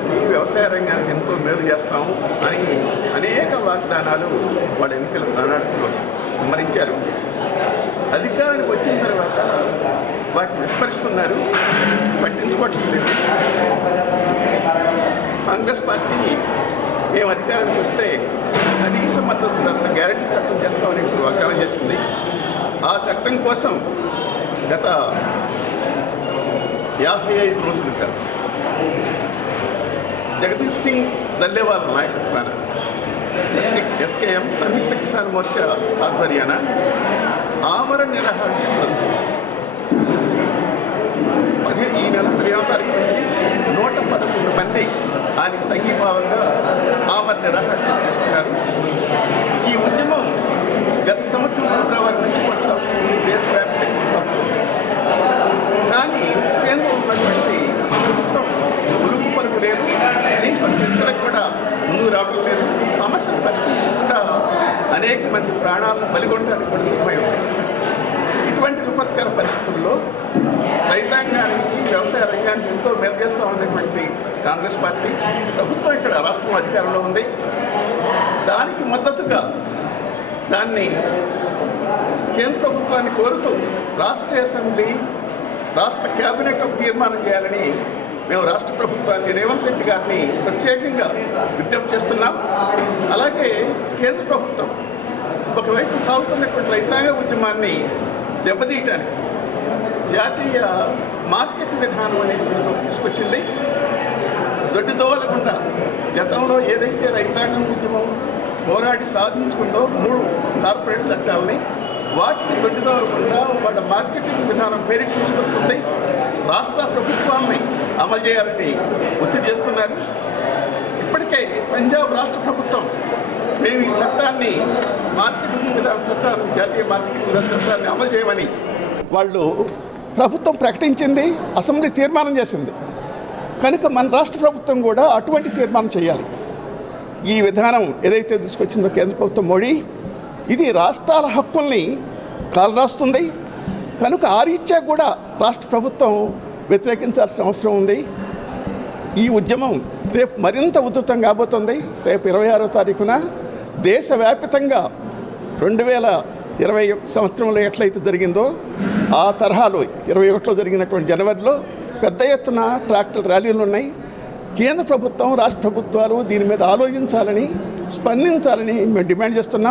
రైతాంగానికి వ్యవసాయ రంగానికి ఎంతో మేలు చేస్తాము అని అనేక వాగ్దానాలు వాళ్ళ ఎన్నికల ప్రణాళికలో విమరించారు. అధికారానికి వచ్చిన తర్వాత వాటిని విస్మరిస్తున్నారు, పట్టించుకోవటం లేదు. కాంగ్రెస్ పార్టీ మేము అధికారానికి వస్తే కనీస మద్దతు ధరల గ్యారంటీ చట్టం చేస్తామని వాగ్దానం చేసింది. ఆ చట్టం కోసం గత 55 రోజులుగా జగదీష్ సింగ్ దల్లేవాల్ నాయకత్వాన ఎస్కేఎం సంయుక్త కిసాన్ మోర్చా ఆధ్వర్యాన ఆమరణ నిరాహార జరుగుతుంది. ఈ నెల 15వ తారీఖు నుంచి 111 మంది ఆయనకి సంఘీభావంగా ఆమరణ నిరాహార చేస్తున్నారు. ఈ ఉద్యమం గత సంవత్సరం ఫిబ్రవరి నుంచి కొనసాగుతుంది, దేశవ్యాప్తంగా కొనసాగుతుంది. కానీ కేంద్రం ఉన్నటువంటి ప్రభుత్వం ఉలుపు పలుకు లేదు, కనీసం చర్చలకు కూడా ముందుకు రావడం లేదు. సమస్యను పరిష్కరించకుండా అనేక మంది ప్రాణాలను బలిగొనడానికి కూడా సిద్ధమై ఉంది. ఇటువంటి విపత్కర పరిస్థితుల్లో రైతాంగానికి వ్యవసాయ రంగానికి ఎంతో మేలు చేస్తామన్నటువంటి కాంగ్రెస్ పార్టీ ప్రభుత్వం ఇక్కడ రాష్ట్రం అధికారంలో ఉంది. దానికి మద్దతుగా దాన్ని కేంద్ర ప్రభుత్వాన్ని కోరుతూ రాష్ట్ర అసెంబ్లీ రాష్ట్ర క్యాబినెట్ ఒక తీర్మానం చేయాలని మేము రాష్ట్ర ప్రభుత్వాన్ని రేవంత్ రెడ్డి గారిని ప్రత్యేకంగా విజ్ఞప్తి చేస్తున్నాం. అలాగే కేంద్ర ప్రభుత్వం ఒకవైపు సాగుతున్నటువంటి రైతాంగ ఉద్యమాన్ని దెబ్బతీయటానికి జాతీయ మార్కెట్ విధానం అనేది తీసుకొచ్చింది. దొడ్డిదోవలకుండా గతంలో ఏదైతే రైతాంగం ఉద్యమం పోరాడి సాధించుకుందో 3 కార్పొరేట్ చట్టాలని వాటిని దొడ్డిదోవలకుండా వాళ్ళ మార్కెటింగ్ విధానం పేరుకి తీసుకొస్తుంది. రాష్ట్ర ప్రభుత్వాన్ని అమలు చేయాలని ఒత్తిడి చేస్తున్నారు. ఇప్పటికే పంజాబ్ రాష్ట్ర ప్రభుత్వం మేము ఈ చట్టాన్ని మార్కెటింగ్ విధాన చట్టాన్ని జాతీయ మార్కెటింగ్ విధాన చట్టాన్ని అమలు చేయమని వాళ్ళు ప్రభుత్వం ప్రకటించింది, అసెంబ్లీ తీర్మానం చేసింది. కనుక మన రాష్ట్ర ప్రభుత్వం కూడా అటువంటి తీర్మానం చేయాలి. ఈ విధానం ఏదైతే తీసుకొచ్చిందో కేంద్ర ప్రభుత్వం మోడీ, ఇది రాష్ట్రాల హక్కుల్ని కాలరాస్తుంది. కనుక ఆ రీత్యా కూడా రాష్ట్ర ప్రభుత్వం వ్యతిరేకించాల్సిన అవసరం ఉంది. ఈ ఉద్యమం రేపు మరింత ఉధృతం కాబోతుంది. రేపు 26వ తారీఖున దేశవ్యాప్తంగా 2021 సంవత్సరంలో ఎట్లయితే జరిగిందో ఆ తరహాలో 21లో జరిగినటువంటి జనవరిలో పెద్ద ఎత్తున ట్రాక్టర్ ర్యాలీలు ఉన్నాయి. కేంద్ర ప్రభుత్వం రాష్ట్ర ప్రభుత్వాలు దీని మీద ఆలోచించాలని, స్పందించాలని మేము డిమాండ్ చేస్తున్నాం.